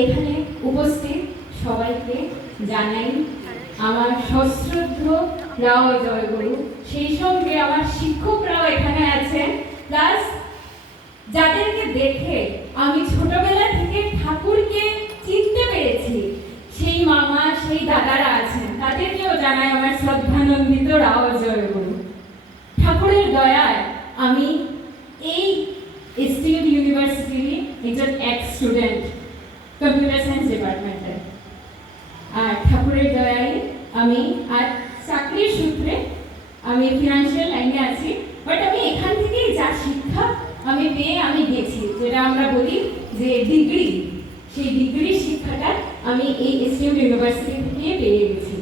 এখানে উপস্থিত সবাইকে জানাই আমার সশ্রদ্ধ জয়গুরু। সেই সঙ্গে আমার শিক্ষকরাও এখানে আছেন, প্লাস যাদেরকে দেখে আমি ছোটবেলা থেকে ঠাকুরকে চিনতে পেরেছি সেই মামা সেই দাদারা আছেন, তাদেরকেও জানাই আমার শ্রদ্ধানন্দিত জয়গুরু। ঠাকুরের দয়ায় আমি এই এসটিইউ ইউনিভার্সিটির একজন এক্স স্টুডেন্ট কম্পিউটার সায়েন্স ডিপার্টমেন্টের। আর ঠাকুরের দয়ায় আমি আর চাকরির সূত্রে আমি ফিনান্সিয়াল লাইনে আছি, বাট আমি এখান থেকেই যা শিক্ষা আমি পেয়ে আমি গেছি, যেটা আমরা বলি যে ডিগ্রি, সেই ডিগ্রির শিক্ষাটা আমি এই এসটিইউ ইউনিভার্সিটি থেকে পেয়ে গেছি।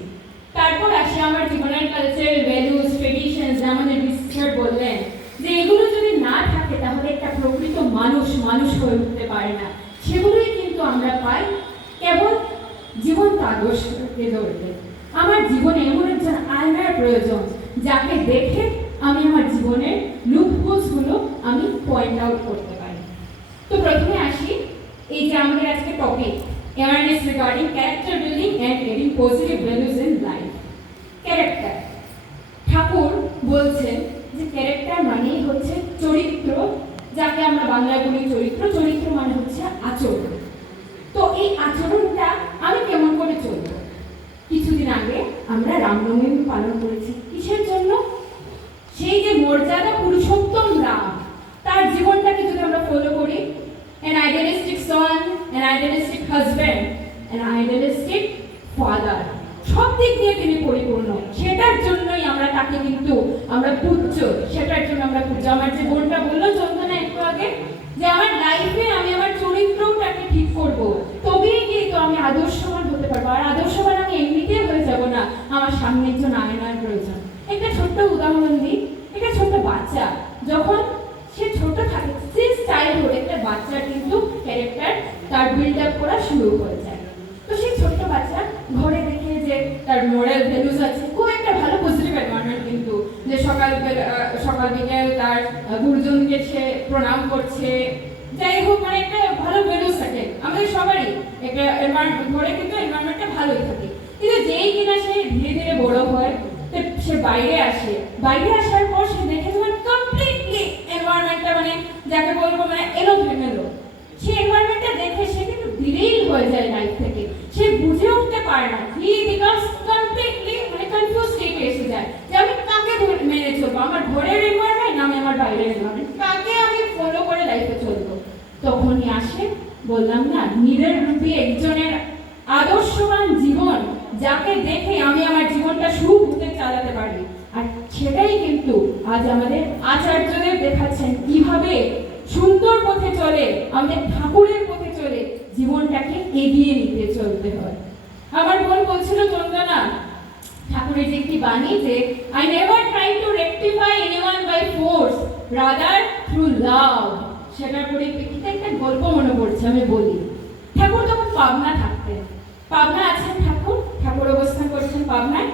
তারপর আসে আমার জীবনের কালচার, ভ্যালুজ, ট্রেডিশনস, আমাদের বিশ্বের বললেন যে এগুলো যদি না থাকে তাহলে একটা প্রকৃত মানুষ হয়ে উঠতে পারে না। সেগুলোই কিন্তু আমরা পাই কেবল জীবন্ত আদর্শকে ধরতে। আমার জীবনে এমন একজন আয়নার প্রয়োজন যাকে দেখে আমি আমার জীবনের লুপহোলসগুলো আমি পয়েন্ট আউট করতে পারি। তো প্রথমে আসি এই যে আমাদের আজকে topic, awareness regarding character building and creating positive values in life. Character, Thakur বলছেন যে ক্যারেক্টার মানেই হচ্ছে চরিত্র, যাকে আমরা বাংলায় বলি চরিত্র। চরিত্র মানে হচ্ছে আচরণ। তো এই আচরণটা আমি কেমন করে চলব? কিছুদিন আগে আমরা রামনবমী পালন করেছি। কিসের জন্য? সেই যে মর্যাদা পুরুষোত্তম রাম, তার জীবনটাকে যদি আমরা ফলো করি, an idealistic son, an idealistic husband, an idealistic father, সব দিক দিয়ে তিনি পরিপূর্ণ। সেটার জন্যই আমরা তাকে কিন্তু আমরা পূজ্য, সেটার জন্য আমরা পূজ্য। আমার যে বোনটা বললো চন্দনা একটু আগে, যে আমার লাইফে আমি আমার চরিত্রটাকে ঠিক করবো, তবেই কিন্তু আমি আদর্শবান হতে পারবো। আর আদর্শবান আমি এমনিতেই হয়ে যাব না, আমার সামনে একজন আয়নার প্রয়োজন। একটা ছোট্ট উদাহরণ দিই। একটা ছোট্ট বাচ্চা যখন সে ছোট থাকে, সিন্স চাইল্ডহুড, একটা বাচ্চার কিন্তু ক্যারেক্টার তার বিল্ড আপ করা শুরু হয়ে যায়। তো সেই ছোট্ট বাচ্চা ঘরে দেখে যে তার মোরাল ভ্যালুজ আছে, খুব একটা ভালো পজিটিভ এনভায়রনমেন্ট, কিন্তু যে সকাল বিকেল তার গুরুজনকে সে প্রণাম করছে, যাই হোক, মানে একটা ভালো ভ্যালুজ থাকে আমাদের সবারই। একটা ঘরে কিন্তু এনভায়রনমেন্টটা ভালোই থাকে। কিন্তু যেই কিনা সে ধীরে ধীরে বড় হয়, সে বাইরে আসে, বাইরে আসার পর সে দেখে তোমার কমপ্লিটলি এনভায়রনমেন্টটা, মানে যাকে বলবো মানে এলোমেলো, সেই এনভায়রনমেন্টটা দেখে সে কিন্তু ডিরেইল হয়ে যায় লাইফ থেকে। সে বুঝে উঠতে পারে না, হি বিকামস কমপ্লিটলি মানে কনফিউজ স্টেটে এসে যায় যে আমি কাকে মেনে চলবো, আমার ঘরের এনভায়রনমেন্ট না আমি আমার বাইরের এনভায়রনমেন্ট, কাকে আমি ফলো করে লাইফে চলবো। তখনই আসে, বললাম না, নীরের রূপী একজনের আদর্শবান জীবন, যাকে দেখে আমি আমার জীবনটা সুখে চালাতে পারি। আর সেটাই কিন্তু আজ আমাদের আচার্যদেব দেখাচ্ছেন কিভাবে সুন্দর পথে চলে, আমাদের ঠাকুরের পথে চলে জীবনটাকে এগিয়ে নিতে চলতে হয়। আমার বোন বলছিল চন্দনা, ঠাকুরের যে একটি বাণী যে I never try to rectify anyone by force rather through love, সেটার পরিপ্রেক্ষিতে একটা গল্প মনে পড়ছে, আমি বলি। ঠাকুর তখন পাবনা থাকতেন, পাবনা আছেন ঠাকুর অবস্থান করছেন পাবনায়।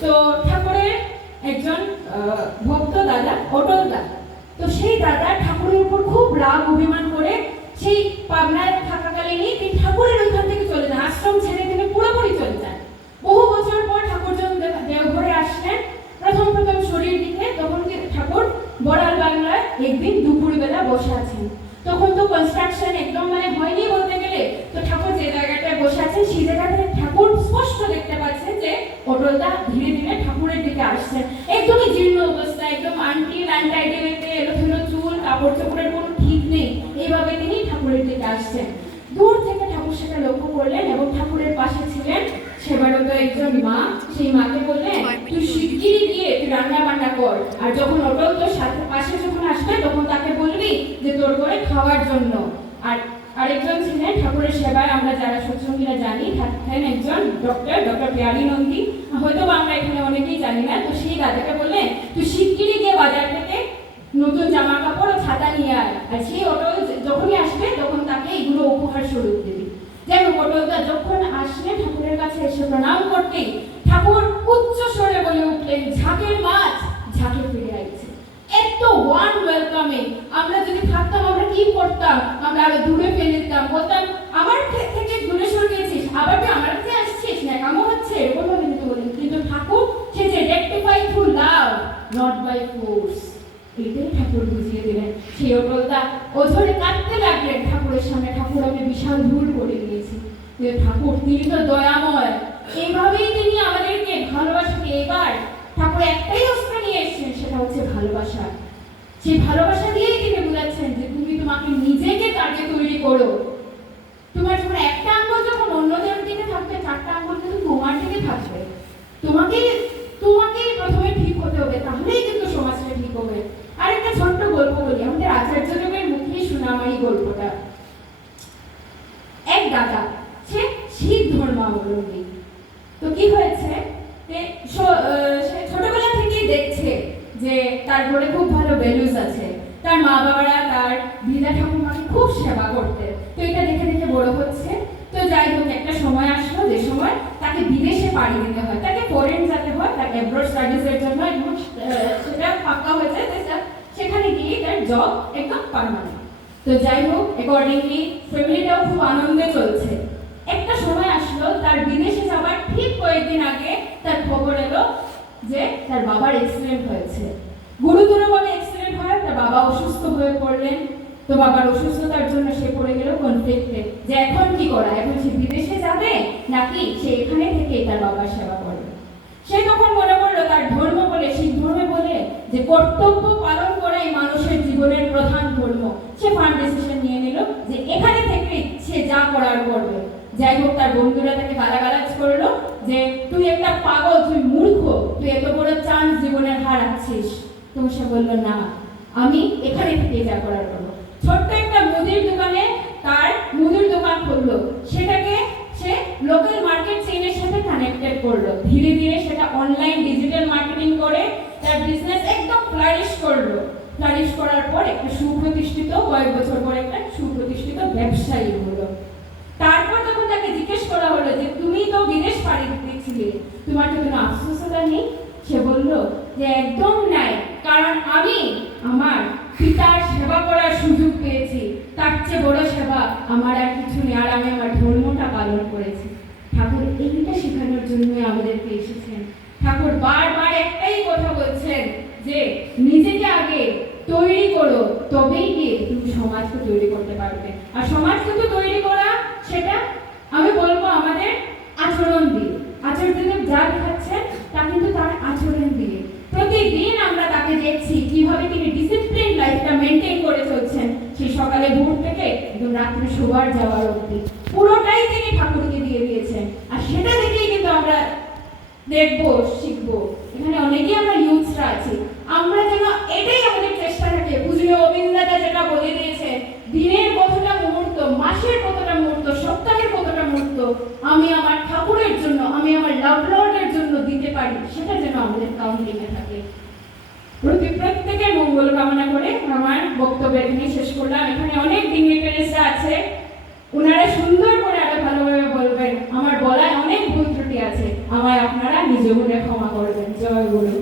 তো ঠাকুরের একজন ভক্ত দাদা, অটল দা, তো সেই দাদা ঠাকুরের উপর খুব রাগ অভিমান করে সেই পাবনায় থাকাকালীনই তিনি ঠাকুরের ওইখান থেকে চলে যান, আশ্রম ছেড়ে তিনি পুরোপুরি চলে যান। বহু বছর পর ঠাকুর যখন দেওঘরে আসলেন, প্রথম শরীর দিকে, তখন ঠাকুর বড়াল বাংলায় একদিন দুপুরবেলা বসে আছেন। তখন তো কনস্ট্রাকশন একদম মানে হয়নি বলতে গেলে। তো ঠাকুর যে জায়গাটায় বসে আছেন সেই জায়গাটায় ঠাকুর স্পষ্ট দেখতে পাচ্ছেন যে অটলদা ধীরে ধীরে ঠাকুরের দিকে আসছেন, একদমই জীর্ণ অবস্থা, একদম আনটাইডি হইতে, এলোথেলো চুল, কাপড় চোপড়ের কোনো ঠিক নেই, এইভাবে তিনি ঠাকুরের দিকে আসছেন। দূর থেকে ঠাকুর সেটা লক্ষ্য করলেন এবং ঠাকুরের পাশে ছিলেন সেবারত একজন মা। সেই মাকে বললেন, তুই শিগগিরই গিয়ে তুই রান্না বান্না কর, আর যখন অটল তোর সাথে পাশে যখন আসবে তখন তাকে বলবি যে তোর করে খাওয়ার জন্য। আর আরেকজন ছিলেন ঠাকুরের সেবায়, আমরা যারা সৎসঙ্গীরা জানি, থাকেন একজন ডক্টর প্রিয়ারি নন্দী, হয়তো আমরা এখানে অনেকেই জানি না। তো সেই দাদাকে বললেন, তুই শিগগিরই গিয়ে বাজার থেকে নতুন জামা কাপড় ও ছাতা নিয়ে আয়, আর সেই অটল যখনই আসবে তখন তাকে এগুলো উপহার স্বরূপ দিবি। যাই হোক, অটলদা যখন আসলেন ঠাকুরের কাছে এসে প্রণাম করতেই ঠাকুর উচ্চ স্বরে বলে উঠলেন, ঝাঁকের মাছ ঝাঁকে ফিরে আইছে। এত ওয়ার্ম ওয়েলকামিং। আমরা যদি থাকতাম আমরা কি করতাম? আমরা আরো দূরে ফেলে দিতাম, বলতাম আমার থেকে ও ধরে কাঁদতে লাগলেন ঠাকুরের সামনে। ঠাকুর, আমি বিশাল ভুল করে দিয়েছি। যে ঠাকুর, তিনি তো দয়াময়, এইভাবেই তিনি আমাদেরকে ভালোবাসাকে, এবার ঠাকুর একটাই অস্ত্র নিয়ে এসেছেন, সেটা হচ্ছে ভালোবাসা। সেই ভালোবাসা দিয়েই তিনি বোঝাচ্ছেন যে তুমি তোমাকে নিজেকে কাজে তৈরি করো। তোমার যখন একটা আঙ্গুল যখন অন্যদের দিকে থাকবে, চারটা আঙ্গুল কিন্তু তোমার দিকে থাকবে। তোমাকে তোমাকে প্রথমে ঠিক হতে হবে, তাহলেই কিন্তু সমাজটা ঠিক হবে। আর একটা ছোট্ট গল্প বলি, আমাদের আচার্য দেবের মুখেই শোনা আমার এই গল্পটা। এক দাদা, সে শিখ ধর্মাবলম্বী। তো কি হয়েছে, সে ছোটবেলা থেকেই দেখছে যে তার ঘরে খুব ভালো ভ্যালুজ আছে, তার মা বাবারা তার দিদা ঠাকুমাকে খুব সেবা করতে। তো এটা দেখে দেখে বড় হচ্ছে। তো যাই হোক, একটা সময় আসলো যে সময় তাকে বিদেশে পাড়ি দিতে হয়, তাকে ফরেন যেতে হয়, তাকে অ্যাব্রড স্টাডিজের জন্য, এবং সেটা পাক্কা হয়েছে যে সেখানে গিয়ে তার জব একদম পার্মানেন্ট। তো যাই হোক, অ্যাকর্ডিংলি ফ্যামিলিটাও খুব আনন্দে চলছে। একটা সময় আসলো, তার বিদেশে যাবার ঠিক কয়েকদিন আগে তার খবর এলো যে তার বাবার অ্যাক্সিডেন্ট হয়েছে, গুরুতরভাবে অ্যাক্সিডেন্ট হয়। তার বাবা অসুস্থ হয়ে পড়লেন। তো বাবার অসুস্থতার জন্য সে পড়ে গেল কনফ্লিক্টে, যে এখন কি করা, এখন সে বিদেশে যাবে নাকি সে এখানে থেকে তার বাবার সেবা করবে। সে তখন মনে করলো তার ধর্ম বলে, শিখ ধর্মে বলে যে কর্তব্য পালন করাই মানুষের জীবনের প্রধান ধর্ম। সে ফার্ম ডিসিশন নিয়ে নিল যে এখানে থেকে সে যা করার করবে। যাই হোক, তার বন্ধুরা তাকে গালাগালাজ করলো যে তুই একটা পাগল, তুই মূর্খ, তুই এত বড় চান্স জীবনের হারাচ্ছিস। তো সে বললো না, আমি এখানে থেকে যা করার করবো। ছোট্ট একটা মুদির দোকানে তার মুদির দোকান খুললো, সেটাকে সে লোকাল মার্কেট চেইনের সাথে কানেক্টেড করলো। ধীরে ধীরে সেটা অনলাইন ডিজিটাল মার্কেটিং করে তার বিজনেস একদম ফ্লারিশ করলো। ফ্লারিশ করার পর একটা সুপ্রতিষ্ঠিত, কয়েক বছর পর একটা সুপ্রতিষ্ঠিত ব্যবসায়ী হলো। তারপর যখন তাকে জিজ্ঞেস করা হলো যে তুমি তো বিদেশ পাড়ি দিচ্ছিলে, তোমার তো কোনো আফসোসতা নেই? সে বলল যে একদম নাই, কারণ আমি আমার পিতার সেবা করার সুযোগ পেয়েছি, তার চেয়ে বড় সেবা আমার আর কিছু নেই, আর আমি আমার ধর্মটা পালন করেছি। ঠাকুর এইটা শেখানোর জন্য আমাদেরকে এসেছেন। ঠাকুর বারবার একটাই কথা বলছেন যে নিজেকে আগে তৈরি করো, তবেই গিয়ে তুমি সমাজকে তৈরি করতে পারবে। আর সমাজকে তো তৈরি করা, সেটা আমি বলবো আমাদের আচরণ দিয়ে। আচরণ যা দেখাচ্ছেন তা কিন্তু তার আচরণ দিয়ে। প্রতিদিন আমরা তাকে দেখছি কিভাবে তিনি ডিসিপ্লিন লাইফটা মেনটেন করে চলছেন, সেই সকালে ভোর থেকে একদম রাত্রে শোবার যাওয়ার অবধি পুরোটাই তিনি ঠাকুরকে দিয়ে দিয়েছেন। আর সেটা দেখেই কিন্তু আমরা দেখবো, শিখবো। এখানে অনেকেই আমরা ইউথরা আছি, আমরা যেন এটাই আমাদের চেষ্টা থাকে। পূজনীয় অবিন্দাদা যেটা বলে দিয়েছে, দিনের কতটা মুহূর্ত, মাসের কতটা মুহূর্ত, সপ্তাহের কতটা মুহূর্ত আমি আমার ঠাকুরের জন্য, আমি আমার লাভ লর্ডের জন্য দিতে পারি, সেটা যেন আমাদের কাউন্টিংয়ে থাকে। প্রত্যেকের মঙ্গল কামনা করে আমার বক্তব্য এখানে শেষ করলাম। এখানে অনেক ডিগনিটারিজরা আছে, ওনারা সুন্দর করে আরো ভালোভাবে বলবেন। আমার বলায় অনেক ভুল ত্রুটি আছে, আমায় আপনারা নিজ গুণে ক্ষমা করবেন। জয় গুরু।